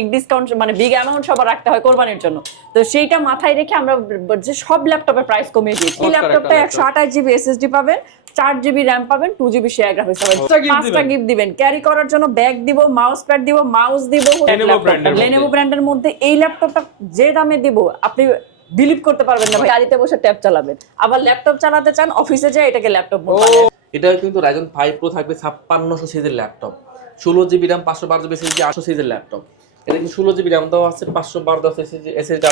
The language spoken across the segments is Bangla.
ডিসকাউন্ট মানে বিগ অ্যামাউন্ট সবার রাখতে হয় কোরবানির জন্য। তো সেইটা মাথায় রেখে আমরা যে সব ল্যাপটপের প্রাইস কমিয়ে দিয়েছি। এই ল্যাপটপটা 128 জিবি এসএসডি পাবেন, 4 জিবি র‍্যাম পাবেন, 2 জিবি শেয়ার গ্রাফিক্স পাবেন। 5টা গিফট দিবেন, ক্যারি করার জন্য ব্যাগ দিব, মাউস প্যাড দিব, মাউস দিব। Lenovo ব্র্যান্ডের মধ্যে এই ল্যাপটপটা যে দামে দিব আপনি বিলিভ করতে পারবেন না ভাই। গাড়িতে বসে ট্যাব চালাবেন, আবার ল্যাপটপ চালাতে চান, অফিসে যায় এটাকে ল্যাপটপ বলবেন। এটা কিন্তু Ryzen 5 Pro থাকবে 5600 সিরিজের laptop, 16 GB RAM 512 GB SSD 800 সিরিজের ল্যাপটপ। এটা কিন্তু 16 জিবি RAM দেওয়া আছে, 512 SSD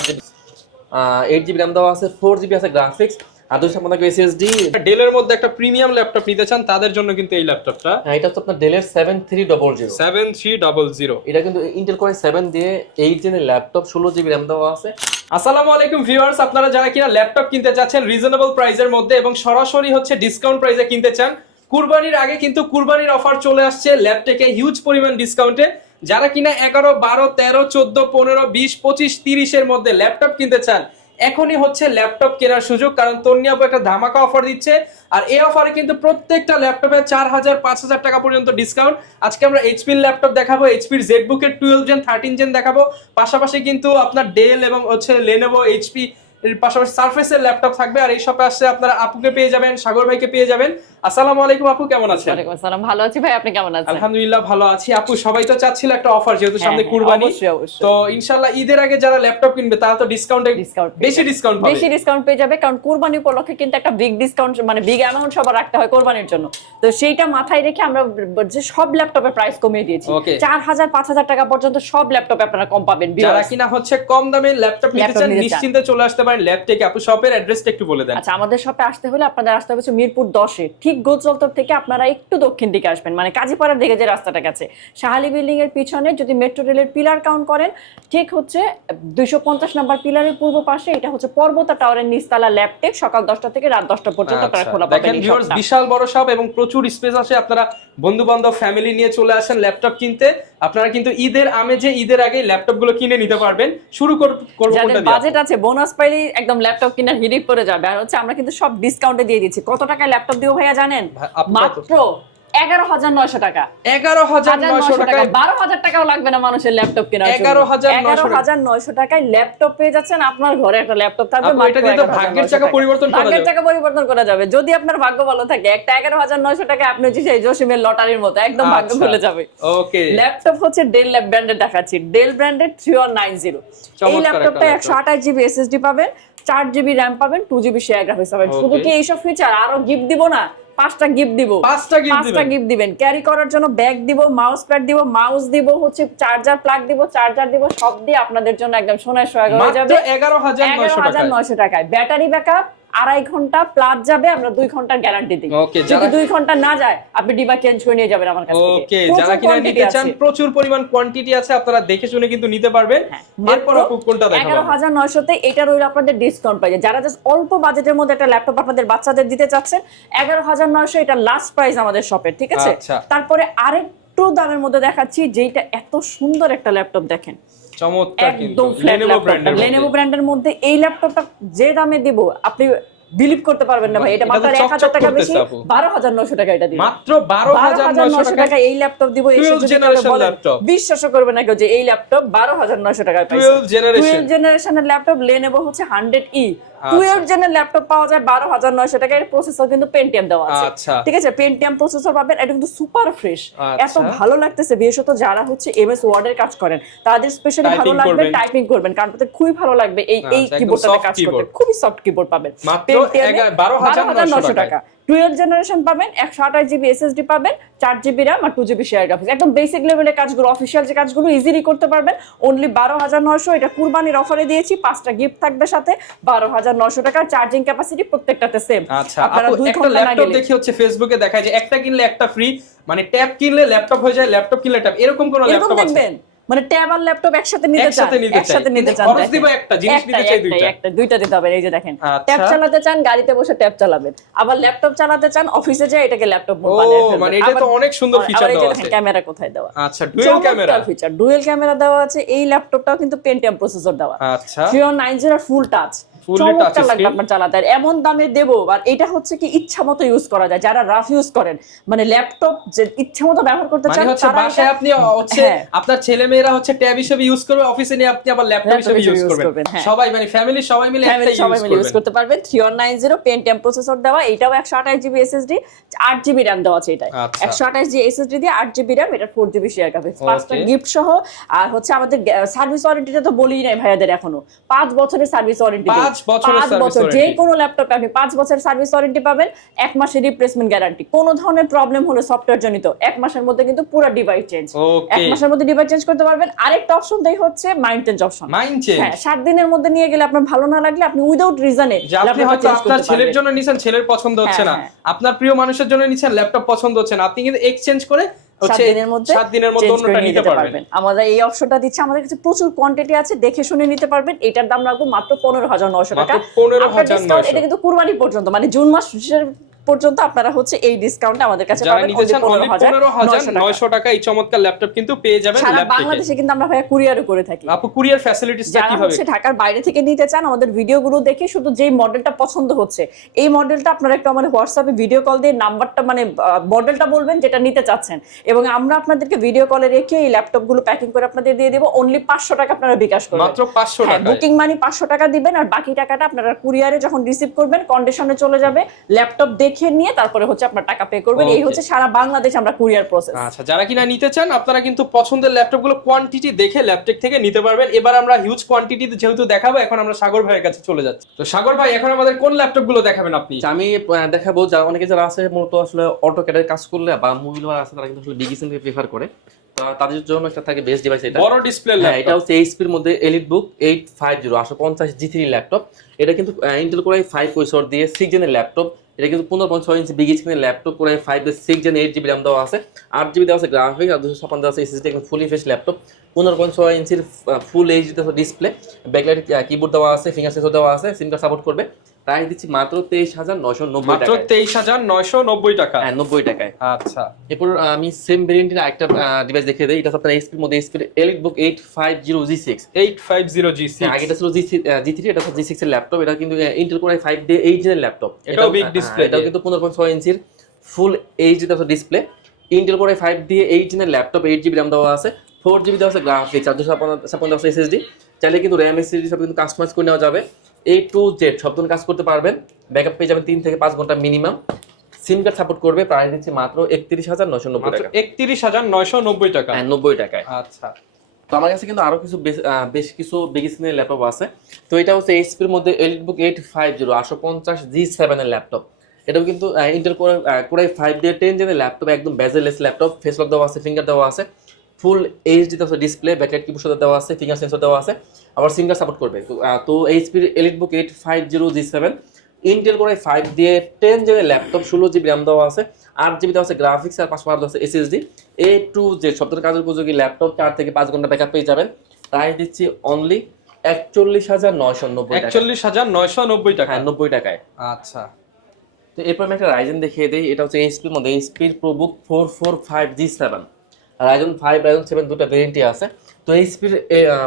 8 জিবি RAM দেওয়া আছে, 4 জিবি আছে গ্রাফিক্স আর 256 SSD। ডেলের মধ্যে একটা প্রিমিয়াম ল্যাপটপ নিতে চান তাদের জন্য কিন্তু এই ল্যাপটপটা। এটা হচ্ছে আপনার ডেলের 7300। এটা কিন্তু ইন্টেল কোর 7 দিয়ে 8 জেনের ল্যাপটপ, 16 জিবি RAM দেওয়া আছে। আসসালামু আলাইকুম ভিউয়ার্স, আপনারা যারা কিনা ল্যাপটপ কিনতে চাচ্ছেন রিজনেবল প্রাইসের মধ্যে এবং সরাসরি হচ্ছে ডিসকাউন্ট প্রাইসে কিনতে চান, কুরবানির আগে কিন্তু কুরবানির অফার চলে আসছে ল্যাপটপে হিউজ পরিমাণ ডিসকাউন্টে। যারা কিনা 11, 12, 13, 14, 15, 20, 25, 30 এর মধ্যে ল্যাপটপ কিনতে চান, এখনই হচ্ছে ল্যাপটপ কেনার সুযোগ, কারণ তন্নি আপু একটা ধামাকা অফার দিচ্ছে। আর এই অফারে কিন্তু প্রত্যেকটা ল্যাপটপে 4000, 5000 টাকা পর্যন্ত ডিসকাউন্ট। আজকে আমরা এইচপির ল্যাপটপ দেখাবো, এইচপির জেডবুকের 12 জেন 13 জেন দেখাবো, পাশাপাশি কিন্তু আপনার ডেল এবং হচ্ছে লেনোভো এইচপি এর পাশাপাশি সারফেসের ল্যাপটপ থাকবে। আর এই শপে আসছে আপনারা আপুকে পেয়ে যাবেন, সাগর ভাইকে পেয়ে যাবেন। আসসালামু আলাইকুম আপু, কেমন আছেন? ওয়ালাইকুম আসসালাম, ভালো আছি ভাই, আপনি কেমন আছেন? আলহামদুলিল্লাহ ভালো আছি আপু। সবাই তো চাচ্ছিল একটা অফার, যেহেতু সামনে কুরবানি, তো ইনশাআল্লাহ ঈদের আগে যারা ল্যাপটপ কিনবে তারা তো বেশি ডিসকাউন্ট পেয়ে যাবে, কারণ কুরবানি উপলক্ষে কিন্তু একটা বিগ ডিসকাউন্ট মানে বিগ অ্যামাউন্ট সবার রাখতে হয় কোরবানির জন্য। তো সেইটা মাথায় রেখে আমরা যে সব ল্যাপটপের প্রাইস কমিয়ে দিয়েছি। 4000, 5000 টাকা পর্যন্ত সব ল্যাপটপে আপনারা কম পাবেন। যারা কিনা হচ্ছে কম দামে ল্যাপটপ নিতে চান নিশ্চিন্তে চলে আসতে পারেন ল্যাপটেক। আপু শপের অ্যাড্রেসটা একটু বলে দেন। আচ্ছা, আমাদের শপে আসতে হলে আপনাদের আসতে হবে মিরপুর 10-এ, ঠিক গোলচত্বর থেকে আপনারা একটু দক্ষিণ দিকে আসবেন, মানে কাজীপাড়ার দিকে যে রাস্তাটা গেছে শাহালি বিল্ডিং এর পিছনে, যদি মেট্রো রেলের পিলার কাউন্ট করেন ঠিক হচ্ছে 250 নাম্বার পিলারের পূর্ব পাশে। এটা হচ্ছে পর্বতা টাওয়ারের নিচতলা ল্যাপটেক, সকাল 10টা থেকে রাত 10টা পর্যন্ত আপনারা খোলা পাবেন। দেখেন ভিউয়ার্স, বিশাল বড় শপ এবং প্রচুর স্পেস আছে। আপনারা বন্ধু বান্ধব ফ্যামিলি নিয়ে চলে আসেন ল্যাপটপ কিনতে। আপনারা কিন্তু ঈদের আমেজে ঈদের আগে ল্যাপটপ গুলো কিনে নিতে পারবেন। শুরু করব কোনটা দিয়ে? বাজেট আছে, বোনাস পাইলেই একদম ল্যাপটপ কেনার হিড়িক পড়ে যাবে। আর হচ্ছে আমরা কিন্তু সব ডিসকাউন্টে দিয়ে দিচ্ছি। কত টাকায় ল্যাপটপ দিও ভাইয়া জানেন? মাত্র 11900 টাকা। 11900 টাকা। 12000 টাকাও লাগবে না মানুষের ল্যাপটপ কেনার জন্য। 11900 টাকায় ল্যাপটপ পেয়ে যাচ্ছেন। আপনার ঘরে একটা ল্যাপটপ থাকবে, এটা দিয়ে তো ভাগ্যের চাকা পরিবর্তন করা যাবে। ভাগ্যের চাকা পরিবর্তন করা যাবে যদি আপনার ভাগ্য ভালো থাকে। একটা 11900 টাকায় আপনি হচ্ছে সেই জসিমের লটারির মতো একদম ভাগ্য খুলে যাবে। ওকে, ল্যাপটপ হচ্ছে ডেল ব্র্যান্ডের দেখাচ্ছি, ডেল ব্র্যান্ডের 3190। এই ল্যাপটপটা 128 জিবি এসএসডি পাবেন, 4 জিবি র‍্যাম পাবেন, 2 জিবি শেয়ার গ্রাফিক্স পাবেন। শুধু কি এইসব ফিচার, আরো গিফট দিব না, 5টা গিফট দিব। 5টা গিফট দিবেন, ক্যারি করার জন্য ব্যাগ দিব, মাউস প্যাড দিব, মাউস দিব, হচ্ছে চার্জার প্লাগ দিব, চার্জার দিব, সব দিয়ে আপনাদের জন্য একদম সোনায় সোহাগা হয়ে যাবে। 11900 টাকায়। ব্যাটারি ব্যাকআপ 2.5 ঘন্টা প্লাস যাবে, আমরা 2 ঘন্টার গ্যারান্টি দিই। যদি 2 ঘন্টা না যায় আপনি ডিবা চেঞ্জ করে নিয়ে যাবেন আমার কাছ থেকে। ওকে, যারা কিনা নিতে চান প্রচুর পরিমাণ কোয়ান্টিটি আছে, আপনারা দেখে শুনে কিন্তু নিতে পারবেন। এরপর আপু কোনটা দেখাবো? 11900 তে এটা রইল আপনাদের ডিসকাউন্ট পাইছে। যারা জাস্ট অল্প বাজেটের মধ্যে একটা ল্যাপটপ আপনাদের বাচ্চাদের দিতে চাচ্ছেন, 11900 এটা লাস্ট প্রাইস আমাদের শপের, ঠিক আছে? তারপরে আরেকটু দামের মধ্যে দেখাচ্ছি, যেটা এত সুন্দর একটা ল্যাপটপ দেখেন, চমৎকার, কিন্তু Lenovo ব্র্যান্ডের মধ্যে এই ল্যাপটপটা যে দামে দিব আপনি বিলিভ করতে পারবেন না ভাই। এটা মাত্র 1000 টাকা বেশি, 12900 টাকা এটা দিব। মাত্র 12900 টাকা এই ল্যাপটপ দিব। এই বিশ্বাস করবে না কেউ যে এই ল্যাপটপ 12900 টাকায় পাইছে। 12 জেনারেশনের ল্যাপটপ Lenovo হচ্ছে 100E 12 জেনের ল্যাপটপ পাওয়া যায় 12900 টাকায়। এর প্রসেসর কিন্তু পেন্টিয়াম দেওয়া আছে, ঠিক আছে? পেন্টিয়াম প্রসেসর পাবেন। এটা কিন্তু সুপার ফ্রেশ, এত ভালো লাগতেছে। বিশেষত যারা হচ্ছে এমএস ওয়ার্ড এর কাজ করেন তাদের স্পেশালি ভালো লাগবে, টাইপিং করবেন, কারণ তাদের খুবই ভালো লাগবে এই কিবোর্ডটাতে কাজ করতে। খুবই সফট কিবোর্ড পাবেন, মাত্র 12900 টাকা। 12 জেনারেশন পাবেন, 128 জিবি এসএসডি পাবেন, 4 জিবি র‍্যাম আর 2 জিবি শেয়ার গ্রাফিক্স। একদম বেসিক লেভেলের কাজগুলো, অফিশিয়াল যে কাজগুলো ইজিলি করতে পারবেন। অনলি 12900। এটা কুরবানির অফারে দিয়েছি, 5টা গিফট থাকবে সাথে। 12900 টাকা। চার্জিং ক্যাপাসিটি প্রত্যেকটাতে সেম। আচ্ছা, আপনারা 2 ঘন্টা ল্যাপটপ দেখি হচ্ছে ফেসবুকে দেখায় যে একটা কিনলে একটা ফ্রি, মানে ট্যাব কিনলে ল্যাপটপ হয়ে যায়, ল্যাপটপ কিনলে ট্যাব, এরকম কোন ল্যাপটপ আছে? মানে ট্যাব আর ল্যাপটপ একসাথে নিতে চান, খরচ দিব একটা জিনিস নিতে চাই দুইটা দিতে হবে। এই যে দেখেন, ট্যাব চালাতে চান গাড়িতে বসে ট্যাব চালাবেন, আবার ল্যাপটপ চালাতে চান অফিসে যায় এটাকে ল্যাপটপ বানিয়ে ফেলবেন। মানে এটা তো অনেক সুন্দর ফিচার দেওয়া আছে। ক্যামেরা কোথায় দেওয়া? আচ্ছা, dual camera feature, dual camera দেওয়া আছে। এই ল্যাপটপটাও কিন্তু পেন্টিয়াম প্রসেসর দেওয়া। আচ্ছা, 3190 ফুল টাচ। Fully touch চমৎকার লাগবে screen। আপনার চালাতে। আর এমন দামে দেবো, আর এটা হচ্ছে কি ইচ্ছা মতো ইউজ করা যায়, যারা রাফ ইউজ করেন, মানে ল্যাপটপ যে ইচ্ছা মতো ব্যবহার করতে মানে চান, হচ্ছে তারা বাসায় এটা- আপনি হচ্ছে হ্যাঁ। আপনার ছেলে মেয়েরা হচ্ছে ট্যাব হিসেবে ইউজ করবে, অফিসে নিয়ে আপনি আবার ল্যাপটপ Laptop হিসেবে হিসেবে ইউজ use করবেন, করবেন, হ্যাঁ। সবাই মানে ফ্যামিলি সবাই মিলে ফ্যামিলি একটা সবাই ইউজ মিলে ইউজ করবেন। করতে পারবেন। 3190 পেন্টিয়াম প্রসেসর দেওয়া, এটাও 128 জিবি এসএসডি, 8 জিবি র্যাম দেওয়া আছে এটাই। আচ্ছা। 128 জিবি এসএসডি দিয়ে 8 জিবি র্যাম, এটা 4 জিবি শেয়ার গ্রাফিক্স, 5টা Okay. গিফট সহ। আর হচ্ছে আমাদের সার্ভিস ওয়ারেন্টিটা তো বলিই নাই ভাইয়াদের, এখনো 5 বছরের সার্ভিস ওয়ারেন্টি। 5 বছরের service যে warranty। কোনো ল্যাপটপে আপনি 5 বছরের সার্ভিস ওয়ারেন্টি পাবেন, 1 মাসের রিপ্লেসমেন্ট গ্যারান্টি। কোনো ধরনের প্রবলেম হলে সফটওয়্যার জনিত 1 মাসের মধ্যে কিন্তু পুরো ডিভাইস চেঞ্জ, Okay. 1 মাসের মধ্যে ডিভাইস চেঞ্জ করতে পারবেন। আরেকটা অপশন দেই হচ্ছে mind change option. Mind change, হ্যাঁ, 7 দিনের মধ্যে নিয়ে গেলে আপনার ভালো না লাগলে আপনি উইদাউট রিজনে যে আপনি হয়তো আপনার ছেলের জন্য নিছেন, ছেলের পছন্দ হচ্ছে না, হ্যাঁ, আপনার প্রিয় মানুষের জন্য নিছেন, ল্যাপটপ পছন্দ হচ্ছে না, আপনি কিন্তু এক্সচেঞ্জ করে হচ্ছে 7 দিনের মধ্যে 7 দিনের মধ্যে change করে অন্যটা নিয়ে নিতে যেতে পারবেন। আমরা এই অপশনটা দিচ্ছি, আমাদের কাছে প্রচুর কোয়ান্টিটি আছে, দেখে শুনে নিতে পারবেন। এটার দাম রাখবো মাত্র 15,900 টাকা। মাত্র 15,900 আপনার discount, এটা কিন্তু কুরবানি পর্যন্ত, মানে জুন মাস পর্যন্ত আপনারা হচ্ছে এই ডিসকাউন্টে আমাদের কাছে যারা পাবেন নিতে চান only 15,900 15,900 টাকা এই চমৎকার ল্যাপটপ কিন্তু পেয়ে যাবেন সারা ল্যাপটপে। বাংলাদেশে কিন্তু আমরা ভাইয়া কুরিয়ারও করে থাকি। আপু কুরিয়ার ফ্যাসিলিটিসটা যারা কিভাবে? হচ্ছে ঢাকার বাইরে থেকে নিতে চান, আমাদের ভিডিওগুলো দেখে শুধু যেই মডেলটা পছন্দ হচ্ছে, এই মডেলটা আপনারা একটু আমাদের হোয়াটসঅ্যাপে ভিডিও কল দিয়ে নাম্বারটা, মানে মডেলটা বলবেন যেটা নিতে চাচ্ছেন, এবং আমরা আপনাদেরকে ভিডিও কলে রেখে এই ল্যাপটপগুলো প্যাকিং করে আপনাদের দিয়ে দেব। অনলি 500 টাকা আপনারা বিকাশ করবেন, মাত্র 500 টাকা। বুকিং মানি 500 টাকা দিবেন, আর বাকি টাকাটা আপনারা কুরিয়ারে যখন রিসিভ করবেন কন্ডিশনে চলে যাবে, ল্যাপটপ দেখে নিয়ে তারপরে হচ্ছে আপনার টাকা পে করবেন। এই Okay. হচ্ছে সারা বাংলাদেশ আমরা কুরিয়ার প্রসেস। আচ্ছা, যারা কিনা নিতে চান আপনারা কিন্তু পছন্দের ল্যাপটপগুলো কোয়ান্টিটি দেখে ল্যাপটপ থেকে নিতে পারবেন। এবার আমরা হিউজ কোয়ান্টিটি যেহেতু দেখাবো, এখন আমরা সাগর ভাইয়ের কাছে চলে যাচ্ছি। তো সাগর ভাই, এখন আমাদের কোন ল্যাপটপগুলো দেখাবেন আপনি? আমি দেখাবো, যারা অনেকে যারা আছে মূলত আসলে অটোক্যাডের কাজ করলে বা মুভি আছে, তারা কিন্তু আসলে বিগিসিনকে প্রেফার করে, তো তাদের জন্য একটা থাকে বেস্ট ডিভাইস এটা। বড় ডিসপ্লে হ্যাঁ, এটা ল্যাপটপ। হচ্ছে এইচপির মধ্যে এলিটবুক 850 850 G3 ল্যাপটপ। এটা কিন্তু ইন্টেল কোর i5 প্রসেসর দিয়ে 6 জেনের ল্যাপটপ। এটা কিন্তু 15.6 ইঞ্চি বিগ স্ক্রিনের ল্যাপটপ, কোর i5 দিয়ে 6 জেন 8 জিবি র্যাম দেওয়া আছে, 8 জিবি দেওয়া আছে গ্রাফিক্স, আর 256 দেওয়া আছে এসএসডি। একদম ফুলি ফ্রেশ ল্যাপটপ, 15.6 ইঞ্চির full HD display, backlight keyboard দেওয়া আছে, ফিঙ্গার সেন্সর দেওয়া আছে, সিম কার্ড সাপোর্ট করবে। প্রাইস দিচ্ছি মাত্র 23,990 মাত্র টাকা। 23,990 টাকা। হ্যাঁ, 90 টাকায়। আচ্ছা, এরপর আমি সেম ভেরিয়েন্টের একটা ডিভাইস দেখিয়ে দিই। এটা হচ্ছে আপনার এইচপির মধ্যে এইচপির এলিটবুক 850 G6। 850 G6। হ্যাঁ, আগেটা ছিল G3, এটা হচ্ছে G6 এর ল্যাপটপ। এটা কিন্তু ইন্টেল কোর i5 দিয়ে 8 জেনের ল্যাপটপ। এটাও big display এটাও কিন্তু 15.6 ইঞ্চির full HD display, Intel core i5 দিয়ে 8 জেনের ল্যাপটপ, 8 জিবি র্যাম দেওয়া আছে, 4 জিবি দেওয়া আছে গ্রাফিক্স, আর 256 দেওয়া আছে এসএসডি। চাইলে কিন্তু র্যাম এসএসডি সব কিন্তু কাস্টমাইজ করে নেওয়া যাবে। A to Z সব ধরনের কাজ করতে পারবেন। ব্যাকআপ পেয়ে যাবেন 3 থেকে 5 ঘন্টা মিনিমাম। সিম কার্ড সাপোর্ট করবে। প্রাইস দিচ্ছি মাত্র 31,990 মাত্র টাকা। 31,990 টাকা। হ্যাঁ, 90 টাকায়। আচ্ছা, তো আমার কাছে কিন্তু আরো কিছু বেশ কিছু বিগিসিনের ল্যাপটপ আছে। তো এটা হচ্ছে এইচপির মধ্যে এলিটবুক 850 850 G7 এর ল্যাপটপ। এটাও কিন্তু ইন্টেল কোর i5 দিয়ে 10 জেনের ল্যাপটপ, একদম বেজেলেস ল্যাপটপ, ফেস লক দেওয়া আছে, ফিঙ্গার দেওয়া আছে, full HD display, backlight keyboard দেওয়া আছে, ফিঙ্গার সেন্সর দেওয়া আছে, আবার সিম কার্ড সাপোর্ট করবে। তো এইচপির EliteBook 850 G7, Intel core i5 দিয়ে 10 জেনের ল্যাপটপ, 16 জিবি র্যাম দেওয়া আছে, 8 জিবি দেওয়া আছে গ্রাফিক্স, আর 512 দেওয়া আছে এসএসডি। A to Z সব ধরনের কাজের উপযোগী ল্যাপটপ, 4 থেকে 5 ঘন্টা ব্যাকআপ পেয়ে যাবেন। প্রাইস দিচ্ছি অনলি 41,990 টাকা। 41,990 টাকা। হ্যাঁ, 90 টাকায়। আচ্ছা, তো এরপর আমি একটা রাইজেন দেখিয়ে দিই। এটা হচ্ছে এইচপির মধ্যে এইচপির প্রোবুক 445 G7, রাইজন 5 রাইজন 7 দুটো ভেরিয়েন্টই আছে। তো এইচপির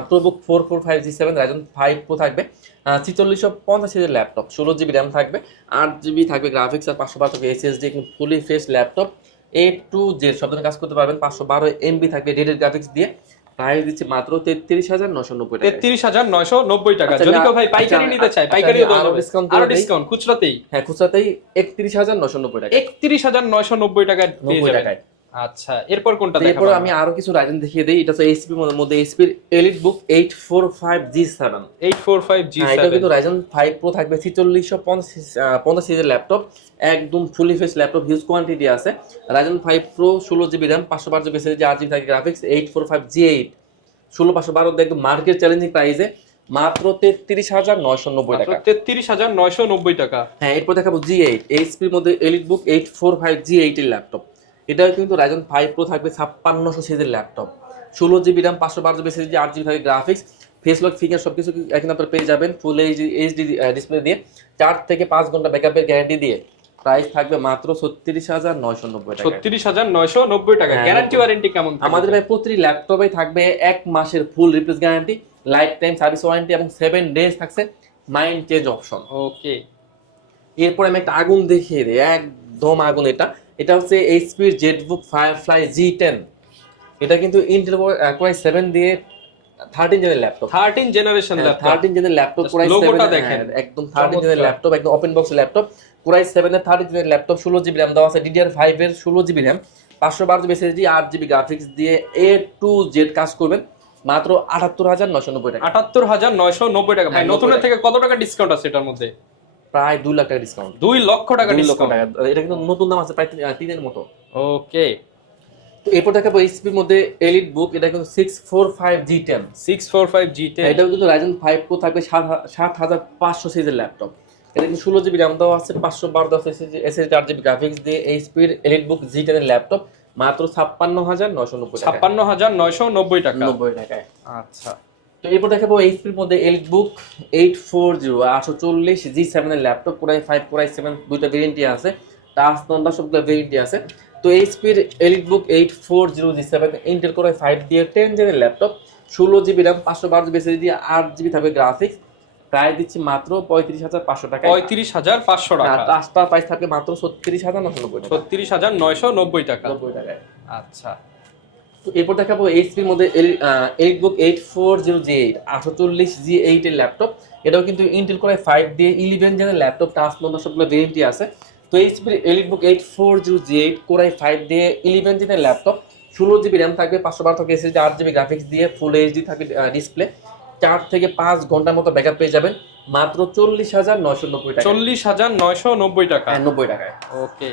প্রোবুক 445 G7 রাইজন 5 প্রো থাকবে, 4650 এর ল্যাপটপ, 16 জিবি র্যাম থাকবে, 8 জিবি থাকবে গ্রাফিক্স, আর 512 এসএসডি, একদম fully fresh laptop. A to Z সব ধরনের কাজ করতে পারবেন। 512 MB থাকবে ডেডিকেটেড গ্রাফিক্স দিয়ে। প্রাইস দিচ্ছে মাত্র 33,990 টাকা। 33,990 টাকা। আচ্ছা, যদি না, কেউ ভাই পাইকারি আচ্ছা, নিতে চায়, আচ্ছা, পাইকারিও আরো দেওয়া যাবে। discount আরো করে দেই। ডিসকাউন্ট খুচরাতেই। হ্যাঁ, খুচরাতেই 31,990 টাকা। 31,990 টাকায় পেয়ে 90 যাবেন। টাকায়। আচ্ছা, এরপর কোনটা এরপর দেখাবো? আমি আরো কিছু রাইজেন দেখিয়ে দিই। এটা হচ্ছে এইচপির মধ্যে এইচপির এলিটবুক 845 G7। 845 হ্যাঁ, এটা G7। কিন্তু রাইজেন 5 প্রো থাকবে, 4650 সিরিজের ল্যাপটপ, একদম fully fresh laptop, huge quantity আছে। Ryzen 5 pro 16 GB RAM, 512 GB SSD, 8 GB থাকে গ্রাফিক্স, 845 G8, 16512 একদম মার্কেট চ্যালেঞ্জিং প্রাইসে মাত্র 33,990 টাকা। 33,990 টাকা। হ্যাঁ, এরপর দেখাবো G8, এইচপির মধ্যে এলিটবুক 845 G8 এর ল্যাপটপ। এটাও কিন্তু রাইজন 5 প্রো থাকবে, 5600 সিরিজের laptop, 16 GB RAM, 512 GB SSD, 8 GB থাকে গ্রাফিক্স, ফেস লক, ফিঙ্গার সবকিছু এখন আপনারা পেয়ে যাবেন ফুল এইচডি ডিসপ্লে দিয়ে, 4 থেকে 5 ঘন্টা ব্যাকআপের গ্যারান্টি দিয়ে। প্রাইস থাকবে মাত্র 36,990 টাকা। 36,990 টাকা। হ্যাঁ, গ্যারান্টি ওয়ারেন্টি কেমন থাকবে? আমাদের ভাই প্রতিটি ল্যাপটপে থাকবে 1 মাসের ফুল replace guarantee, life time service warranty, এবং 7 ডেজ থাকছে মাইন্ড চেঞ্জ অপশন। ওকে, এরপর আমি একটা আগুন দেখিয়ে দিই, একদম আগুন। এটা হচ্ছে এইচপির জেটবুক ফায়ারফ্লাই G10। এটা কিন্তু ইন্টেল কোর i7 দিয়ে 13 জেনের ল্যাপটপ, 13 জেনারেশন ল্যাপটপ, 13 জেনের ল্যাপটপ, কোর লোগোটা i7 দেখেন, একদম 13 জেনের ল্যাপটপ, একদম open box laptop, core i7 এর 13 জেনের ল্যাপটপ, 16 জিবি র্যাম দেওয়া আছে, DDR5 এর 16 GB RAM, 512 GB SSD, 8 GB graphics দিয়ে A to Z কাজ করবেন মাত্র 78,990 টাকা। 78,990 টাকা। ভাই নতুনের থেকে কত টাকা ডিসকাউন্ট আছে এটার মধ্যে? প্রায় 2 লাখ টাকা ডিসকাউন্ট। 2 লক্ষ টাকা 2 লক্ষ ডিসকাউন্ট। টাকা। এটা কিন্তু নতুন দাম আছে প্রায় 3 মতো। ওকে, তো এরপর দেখাবো এইচপির মধ্যে এলিট বুক। এটা কিন্তু 645 G10। 645 G10, এটাও কিন্তু Ryzen 5 Pro থাকবে, 7500 সিরিজের ল্যাপটপ। এটা কিন্তু 16 জিবি র্যাম দেওয়া আছে, 512 SSD, 8 জিবি গ্রাফিক্স দিয়ে এইচপির এলিট বুক G10 এর ল্যাপটপ মাত্র 56,990 টাকা। 56,990 টাকা। 90 টাকায়। আচ্ছা, তো এরপর দেখাবো এইচপির মধ্যে এলিট বুক 840 840 G7 এর laptop, core i5 core i7 দুইটা ভেরিয়েন্টই আছে, টাচ নাম্বার সবগুলো ভেরিয়েন্টই আছে। তো এইচপির elite book 840 G7 Intel core i5 দিয়ে 10 জেনের laptop, 16 GB RAM, 512 GB SSD, 8 GB থাকবে গ্রাফিক্স, প্রায় দিচ্ছি মাত্র 35,500 টাকা। 35,500 টাকা। টাচটার প্রাইস থাকবে মাত্র 36,990 টাকা। 36,990 টাকা। 90 টাকায়। আচ্ছা, তো এরপর দেখাবো এইচপির মধ্যে এলিটবুক 840G8 840 G8 এর ল্যাপটপ। এটাও কিন্তু ইন্টেল কোর i5 দিয়ে 11 জেনের ল্যাপটপ, টাচ নাম্বার সবগুলো ভেরিয়েন্টই আছে। তো এইচপির এলিটবুক 840G8 কোর i5 দিয়ে 11 জেনের ল্যাপটপ, 16 জিবি র্যাম থাকবে, 512 থাকবে SSD, 8 জিবি গ্রাফিক্স দিয়ে ফুল এইচডি থাকবে ডিসপ্লে, 4 থেকে 5 ঘন্টার মতো ব্যাকআপ পেয়ে যাবেন মাত্র 40,990 টাকা। 40,990 টাকা। 90 টাকায়। ওকে,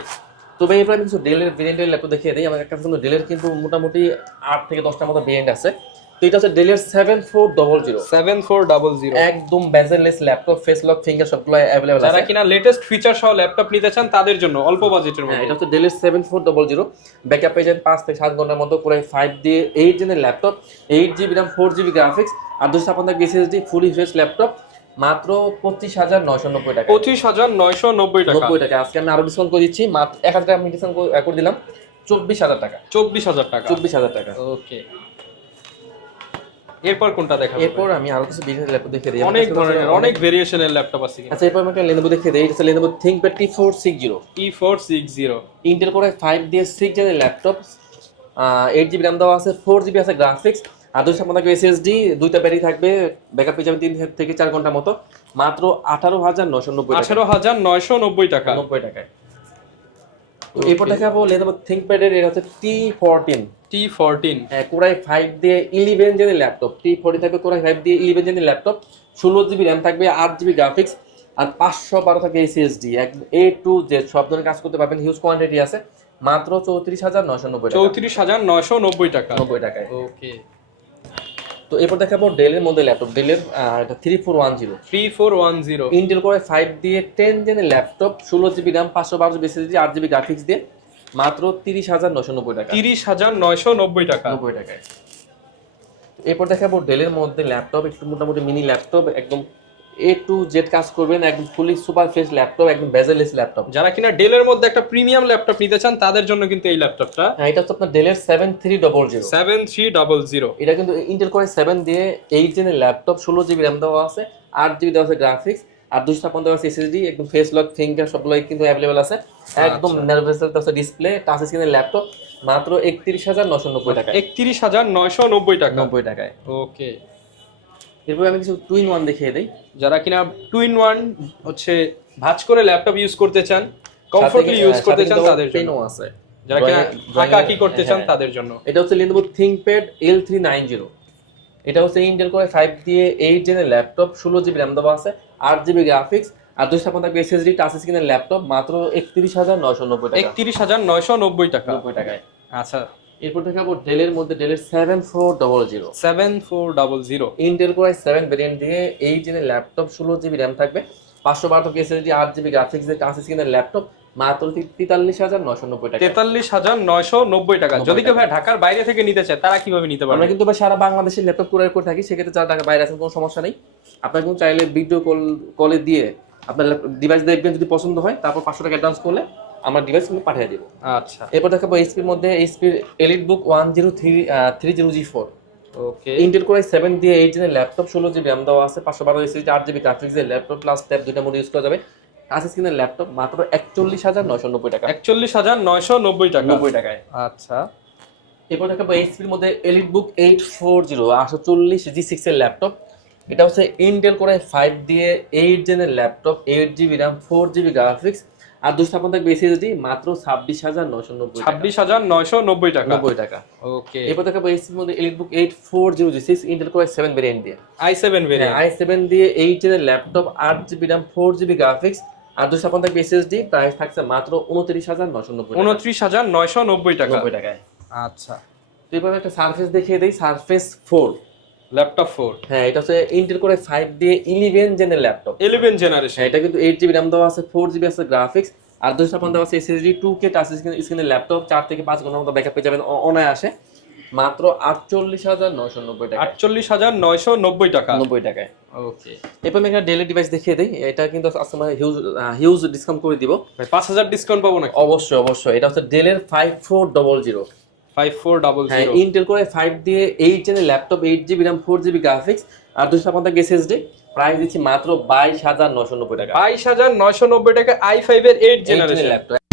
তো ভাই এরপর আমি কিছু ডেলের ভেরিয়েন্টের ল্যাপটপ দেখিয়ে দিই। আমার কাছে কিন্তু ডেলের কিন্তু মোটামুটি 8 থেকে 10টার মতো ভেরিয়েন্ট আছে। তো এটা হচ্ছে ডেলের 7400 7400, একদম bezel-less laptop, face lock, finger সবগুলো अवेलेबल আছে। যারা কিনা লেটেস্ট ফিচার সহ ল্যাপটপ নিতে চান তাদের জন্য অল্প বাজেটের মধ্যে। এটা হচ্ছে ডেলের 7400, ব্যাকআপ পেয়ে যাবেন 5 থেকে 7 ঘন্টার মতো, পুরো 5 দিয়ে 8 জেনের laptop, 8 GB RAM, 4 GB graphics আর 256 SSD, ফুলি ফ্রেশ ল্যাপটপ মাত্র 25,990 টাকা। 25,990 টাকা। 90 টাকা। আজকে আমি আরো ডিসকাউন্ট করে দিচ্ছি, মাত্র 1000 টাকা আমি ডিসকাউন্ট করে দিলাম, 24,000 টাকা। 24,000 টাকা। 24,000 টাকা। ওকে, এরপর কোনটা দেখাবো? এরপর আমি আরো কিছু বিজনেস ল্যাপটপ দেখিয়ে দিই। অনেক ধরনের অনেক ভেরিয়েশনের ল্যাপটপ আছে কিন্তু। আচ্ছা, এরপর আমি একটা Lenovo দেখিয়ে দিই। এটা হচ্ছে Lenovo ThinkPad T460 T460, Intel core i5 দিয়ে 6 জেনের ল্যাপটপ, 8 জিবি র্যাম দেওয়া আছে, 4 জিবি আছে গ্রাফিক্স আর 256 SSD, দুইটা ব্যাটারি থাকবে, ব্যাকআপ পেয়ে যাবেন 3 থেকে 4 ঘন্টার মতো, মাত্র 18,990 টাকা। 18,990 টাকা। 90 টাকায়। তো এরপর দেখাবো Lenovo ThinkPad এর, এটা হচ্ছে T14 T14, কোর i5 দিয়ে 11 জেনের ল্যাপটপ, T14 থাকবে কোর i5 দিয়ে 11 জেনের ল্যাপটপ, 16 জিবি র্যাম থাকবে, 8 জিবি গ্রাফিক্স আর 512 থাকবে SSD, A to Z সব ধরনের কাজ করতে পারবেন, হিউজ কোয়ান্টিটি আছে, মাত্র 34,990 টাকা। 34,990 টাকা। 90 টাকায়। ওকে, তো এরপর দেখাবো ডেলের মধ্যে ল্যাপটপ, ডেলের এটা 3410 3410, ইন্টেল কোর i5 দিয়ে 10 জেনের laptop, 16 GB RAM, 512 GB SSD, 8 GB graphics দিয়ে মাত্র 30,990 টাকা। 30,990 টাকা। 90 টাকায়। এরপর দেখাবো ডেলের মধ্যে ল্যাপটপ, একটু মোটামুটি মিনি ল্যাপটপ, একদম A to Z কাজ করবেন, একদম ফুলি সুপার ফ্রেশ ল্যাপটপ, একদম বেজেললেস ল্যাপটপ। যারা কিনা ডেলের মধ্যে একটা প্রিমিয়াম ল্যাপটপ নিতে চান তাদের জন্য কিন্তু এই ল্যাপটপটা। হ্যাঁ, এটা হচ্ছে আপনার ডেলের 7300 7300, এটা কিন্তু ইন্টেল কোর i7 দিয়ে 8 জেনের ল্যাপটপ, 16 জিবি র্যাম দেওয়া আছে, 8 জিবি দেওয়া আছে গ্রাফিক্স আর 256 SSD, একদম ফেস লক, ফিঙ্গার সবগুলোই কিন্তু अवेलेबल আছে, একদম নার্ভেসেল ডিসপ্লে, টাচ স্ক্রিনের ল্যাপটপ, মাত্র 31,990 টাকা। 31,990 টাকা। 90 টাকায়। ওকে, এরপর আমি কিছু টু ইন ওয়ান দেখিয়ে দিই। যারা কিনা 2-in-1 হচ্ছে ভাঁজ করে ল্যাপটপ ইউজ করতে চান, কমফোর্টলি ইউজ করতে চান তাদের জন্য আছে, যারা কিনা আঁকাআঁকি করতে চান তাদের জন্য। এটা হচ্ছে Lenovo ThinkPad L390, এটা হচ্ছে ইন্টেল কোর i5 দিয়ে 8 জেনের ল্যাপটপ, 16 জিবি র্যাম দেওয়া আছে, 8 জিবি গ্রাফিক্স আর 256 SSD, টাচ স্ক্রিনের ল্যাপটপ, মাত্র 31,990 টাকা। 31,990 টাকা। 90 টাকায়। আচ্ছা, এরপর দেখাবো ডেলের মধ্যে ডেলের 7400 7400, ইন্টেল কোর i7 ভেরিয়েন্ট দিয়ে 8 জেনের ল্যাপটপ, 16 জিবি র্যাম থাকবে, 512 SSD, 8 জিবি গ্রাফিক্স দিয়ে টাচ স্ক্রিনের ল্যাপটপ, মাত্র 43,990 টাকা। 43,990 টাকা। যদি কেউ ভাই ঢাকার বাইরে থেকে নিতে চায় তারা কিভাবে নিতে পারবে? আমরা কিন্তু ভাই সারা বাংলাদেশের ল্যাপটপ কুরিয়ার করে থাকি, সেক্ষেত্রে যারা ঢাকার বাইরে আছেন কোনো সমস্যা নেই, আপনারা কিন্তু চাইলে ভিডিও কলে দিয়ে আপনার ডিভাইস দেখবেন, যদি পছন্দ হয় তারপর 500 টাকা অ্যাডভান্স করলে আমরা ডিভাইস কিন্তু পাঠিয়ে দেবো। আচ্ছা, এরপর দেখাবো এইচপির মধ্যে এইচপির এলিটবুক 1030G4 ওকে ইন্টেল কোর i7 দিয়ে 8 জেনের ল্যাপটপ 16 জিবি র্যাম দেওয়া আছে 512 এসএসডি 8 জিবি গ্রাফিক্স এর ল্যাপটপ প্লাস ট্যাব দুইটা মোড ইউজ করা যাবে টাচ স্ক্রিনের ল্যাপটপ মাত্র 41990 টাকা 41990 টাকা 90 টাকায়। আচ্ছা এরপর দেখাবো এইচপির মধ্যে এলিটবুক 840 840 G6 এর ল্যাপটপ। এটা হচ্ছে ইন্টেল কোর i5 দিয়ে 8 জেনের laptop 8 GB RAM 4 GB graphics আর 256 থাকবে এসএসডি মাত্র 26990 টাকা 26990 টাকা 90 টাকা। ওকে এরপর দেখাবো এইচপির মধ্যে EliteBook 840 G6 Intel core i7 variant দিয়ে i7 ভেরিয়েন্ট i7 দিয়ে 8 জেনের laptop 8 GB RAM 4 GB graphics আর 256 থাকবে এসএসডি প্রাইস থাকছে মাত্র 29990 টাকা 29990 টাকা 90 টাকায়। আচ্ছা এরপর একটা সারফেস দেখিয়ে দেই সারফেস 4 ল্যাপটপ 4 হ্যাঁ এটা হচ্ছে ইন্টেল কোর i5 দিয়ে 11 জেনের ল্যাপটপ 11 জেনারেশন হ্যাঁ এটা কিন্তু 8 জিবি র্যাম দেওয়া আছে 4 জিবি আছে গ্রাফিক্স আর 256 দেওয়া আছে এসএসডি 2K টাচ স্ক্রিনের ল্যাপটপ 4 থেকে 5 ঘন্টার মতো ব্যাকআপ পেয়ে যাবেন অনায়াসে মাত্র 48990 টাকা 48990 টাকা 90 টাকায়। ওকে এরপর আমি একটা ডেলি ডিভাইস দেখিয়ে দিই এটা কিন্তু আজকে আমরা হিউজ ডিসকাউন্ট করে দিব ভাই 5000 ডিসকাউন্ট পাবো নাকি অবশ্যই অবশ্যই এটা হচ্ছে ডেলের 5400 5400 হ্যাঁ ইন্টেল কোর i5 দিয়ে 8 জেনের laptop 8 GB RAM 4 GB graphics আর 256 এসএসডি প্রাইস দিচ্ছি মাত্র 22990 টাকা 22990 টাকা i5 এর 8 জেনারেশন ল্যাপটপ